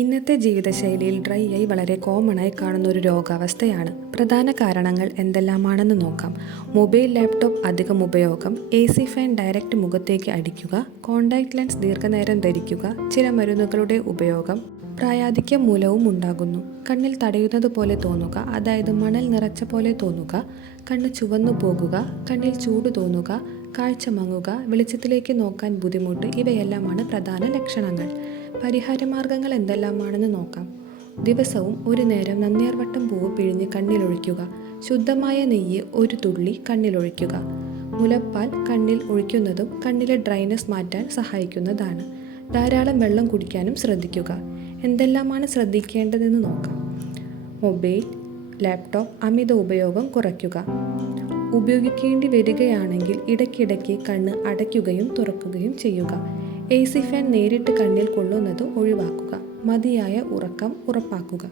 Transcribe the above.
ഇന്നത്തെ ജീവിതശൈലിയിൽ dry eye വളരെ കോമണായി കാണുന്ന ഒരു രോഗാവസ്ഥയാണ്. പ്രധാന കാരണങ്ങൾ എന്തെല്ലാമാണെന്ന് നോക്കാം. മൊബൈൽ, ലാപ്ടോപ്പ് അധികം ഉപയോഗം, AC ഫാൻ ഡയറക്റ്റ് മുഖത്തേക്ക് അടിക്കുക, കോണ്ടാക്ട് ലെൻസ് ദീർഘനേരം ധരിക്കുക, ചില മരുന്നുകളുടെ ഉപയോഗം പ്രായാധിക്യം മൂലവും ഉണ്ടാകുന്നു. കണ്ണിൽ തടയുന്നത് പോലെ തോന്നുക, അതായത് മണൽ നിറച്ച പോലെ തോന്നുക, കണ്ണ് ചുവന്നു പോകുക, കണ്ണിൽ ചൂട് തോന്നുക, കാഴ്ച മങ്ങുക, വെളിച്ചത്തിലേക്ക് നോക്കാൻ ബുദ്ധിമുട്ട് ഇവയെല്ലാമാണ് പ്രധാന ലക്ഷണങ്ങൾ. പരിഹാരമാർഗങ്ങൾ എന്തെല്ലാമാണെന്ന് നോക്കാം. ദിവസവും ഒരു നേരം നന്നീർവട്ടം പൂവ് പിഴിഞ്ഞ് കണ്ണിലൊഴിക്കുക. ശുദ്ധമായ നെയ്യ് ഒരു തുള്ളി കണ്ണിലൊഴിക്കുക. മുലപ്പാൽ കണ്ണിൽ ഒഴിക്കുന്നതും കണ്ണിലെ ഡ്രൈനെസ് മാറ്റാൻ സഹായിക്കുന്നതാണ്. ധാരാളം വെള്ളം കുടിക്കാനും ശ്രദ്ധിക്കുക. എന്തെല്ലാമാണ് ശ്രദ്ധിക്കേണ്ടതെന്ന് നോക്കാം. മൊബൈൽ, ലാപ്ടോപ്പ് അമിത ഉപയോഗം കുറയ്ക്കുക. ഉപയോഗിക്കേണ്ടി വരികയാണെങ്കിൽ ഇടയ്ക്കിടയ്ക്ക് കണ്ണ് അടയ്ക്കുകയും തുറക്കുകയും ചെയ്യുക. AC ഫാൻ നേരിട്ട് കണ്ണിൽ കൊള്ളുന്നത് ഒഴിവാക്കുക. മതിയായ ഉറക്കം ഉറപ്പാക്കുക.